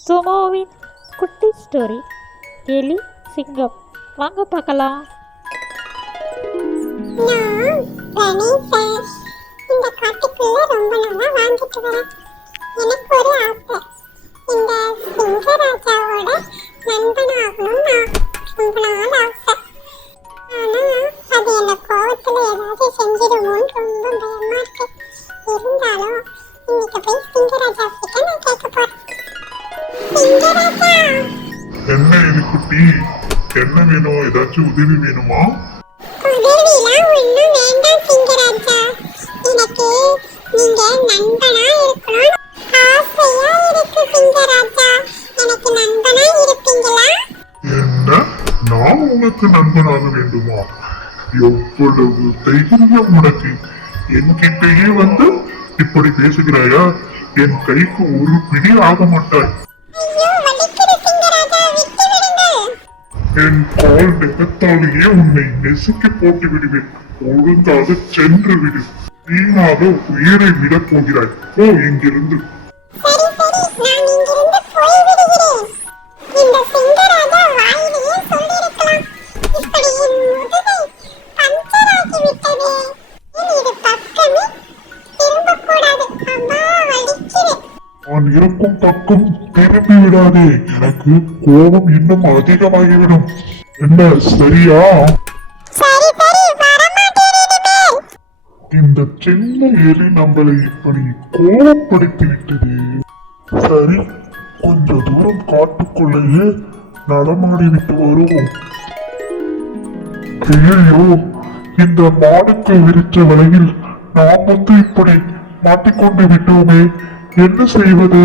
சுமோவின் குட்டி ஸ்டோரி எலி சிங்கம். வாங்க பார்க்கலாம். நான் கணேசன். இந்த காட்டுக்குள்ள ரொம்ப நாளா வாழ்ந்துட்டு வரேன். எனக்கு ஒரு ஆசை, இந்த சிங்கராஜாவோட நண்பனாகணும்னு ரொம்ப நாள் ஆசை. ஆனா அது என்ன கோவத்துல ஏதாவது செஞ்சிடுமோன்னு ரொம்ப பயமா இருக்கு. இருந்தாலும் இன்னைக்கு போய் சிங்கராஜா கிட்ட நான் கேட்க போறேன். சிங்கராஜா, என்ன இது குட்டி, என்ன வேணும்? ஏதாச்சும் உதவி வேணுமா? உதவிலாம் ஒன்றும் வேண்டாம் சிங்கராஜா. எனக்கு நீங்க நண்பனா இருக்கணும் ஆசையா இருக்கு சிங்கராஜா. எனக்கு நண்பனா இருப்பீங்களா? என்ன, நான் உனக்கு நண்பனாக வேண்டுமா? எவ்வளவு தைரியம் உனக்கு! என்கிட்டயே வந்து இப்படி பேசுகிறாயா? என் கைக்கு ஒரு பிடி ஆக மாட்டாய். ஐயோ, வலிக்குது சிங்கராஜா, விட்டு விடுங்கள். என் கால் நெகத்தாலேயே உன்னை நெசுக்கி போட்டு விடுவேன். ஒழுங்காக சென்று விடு. வீணாக உயிரை விடப் போகிறாய். போ இங்கிருந்து. சரி சரி, நான் இங்கிருந்து போய் விடுகிறேன். இந்த சிங்கராஜா வாயிலேயே சொல்லியிருக்கலாம், இப்படி என் முதுகை பஞ்சராகி விட்டதே. இனி இது பக்கமே திரும்பக்கூடாது. அம்மா, வலிக்குது. நான் இருக்கும் பக்கம் திரும்பி விடாதே. எனக்கு கோபம் இன்னும் அதிகமாகிவிடும். என்ன, சரியா? சரி சரி, வரமாட்டேன் இனிமேல். இந்த சின்ன எலி நம்மளை இப்படி கோபப்படுத்தி விட்டது. சரி, கொஞ்ச தூரம் காட்டுக்குள்ளேயே நடமாடி விட்டு வருவோம். ஐயோ, இந்த மாடுக்கு விரிச்ச வலையில் நாம் வந்து இப்படி மாட்டிக்கொண்டு விட்டோமே, என்ன செய்வது?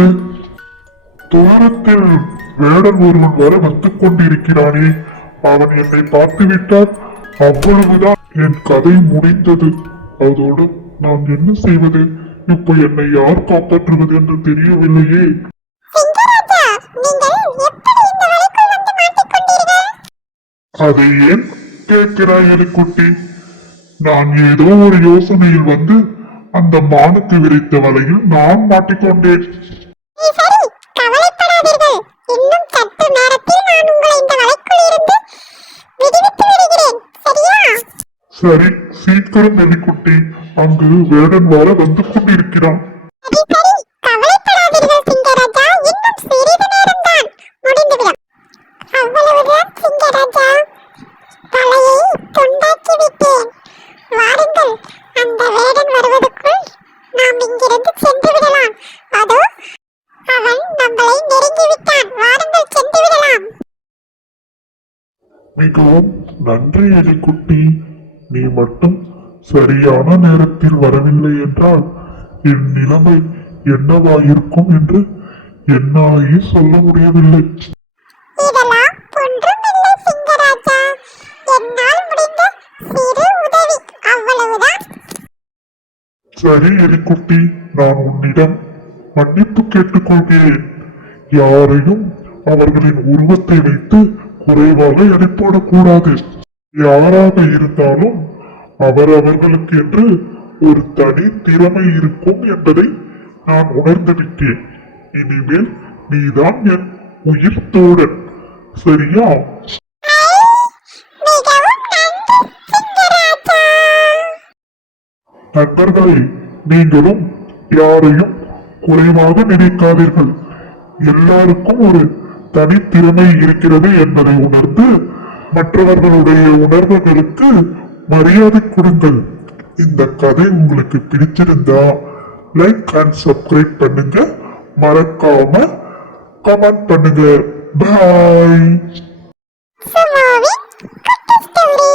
தூரத்தில் வேடன் ஒருவன் வர வந்து கொண்டிருக்கிறானே, அவன் என்னை பார்த்து விட்டால் அவ்வளவுதான், என் கதை முடிந்தது. அதோடு நான் என்ன செய்வது? இப்ப என்னை யார் காப்பாற்றுவது என்று தெரியவில்லையே. சிங்கராஜா, நீங்கள் எப்படி இந்த வலைக்குள் வந்து மாட்டிக்கொண்டீர்கள்? அதை ஏன் கேட்கிறாய் எலிக்குட்டி? நான் ஏதோ ஒரு யோசனையில் வந்து அந்த மானுக்கு விரித்த வலையில் நான் மாட்டிக்கொண்டேன். சரி, கவலைப்படாதீர்கள். இன்னும் சற்று நேரத்தில் நான் உங்களை இந்த வலைக்குள் இருந்து விடுவித்து விடுகிறேன். சரியா? சரி, சீக்கிரம் எலிக்குட்டி, அங்கு வேடன் வர வந்து கொண்டிருக்கிறான். சரி சரி, கவலைப்படாதீர்கள் சிங்கராஜா. இன்னும் சிறிது நேரம்தான், முடிந்துவிடும். அவ்வளவுதான் சிங்கராஜா, தலையை துண்டாக்கி விட்டேன். வாருங்கள், அந்த வேடன் வருவதற்குள் நாம் இங்கிருந்து சென்று விடலாம். அதோ அவன் நம்மளை நெருங்கி விட்டான். வாருங்கள், சென்று விடலாம். மிகவும் நன்றி எலிக்குட்டி. நீ மட்டும் சரியான நேரத்தில் வரவில்லை என்றால் என் நிலைமை என்னவாயிருக்கும் என்று என்னாலேயே சொல்ல முடியவில்லை. இதெல்லாம் ஒன்றுமில்லை சிங்கராஜா, என்னால் முடிந்த சிறு உதவி, அவ்வளவுதான். சரி எலிக்குட்டி, நான் உன்னிடம் மன்னிப்பு கேட்டுக்கொள்கிறேன். யாரையும் அவர்களின் உருவத்தை வைத்து குறைவாக எடை போடக்கூடாது. யாராக இருந்தாலும் அவரவர்களுக்கு என்று ஒரு தனி திறமை இருக்கும் என்பதை நான் உணர்ந்து விட்டேன். இனிமேல் நீதான் என் உயிர் தோழன், சரியா? மிகவும் நன்றி சிங்கராஜா. நண்பர்களே, நீங்களும் யாரையும் குறைவாக நினைக்காதீர்கள். எல்லாருக்கும் ஒரு தனித்திறமை இருக்கிறது என்பதை உணர்ந்து மற்றவர்களுடைய உணர்வுகளுக்கு மரியாதை கொடுங்கள். இந்த கதை உங்களுக்கு பிடிச்சிருந்தா லைக் அண்ட் சப்ஸ்கிரைப் பண்ணுங்க, மறக்காம கமெண்ட் பண்ணுங்க. பாய். சுமோவின் குட்டி ஸ்டோரி.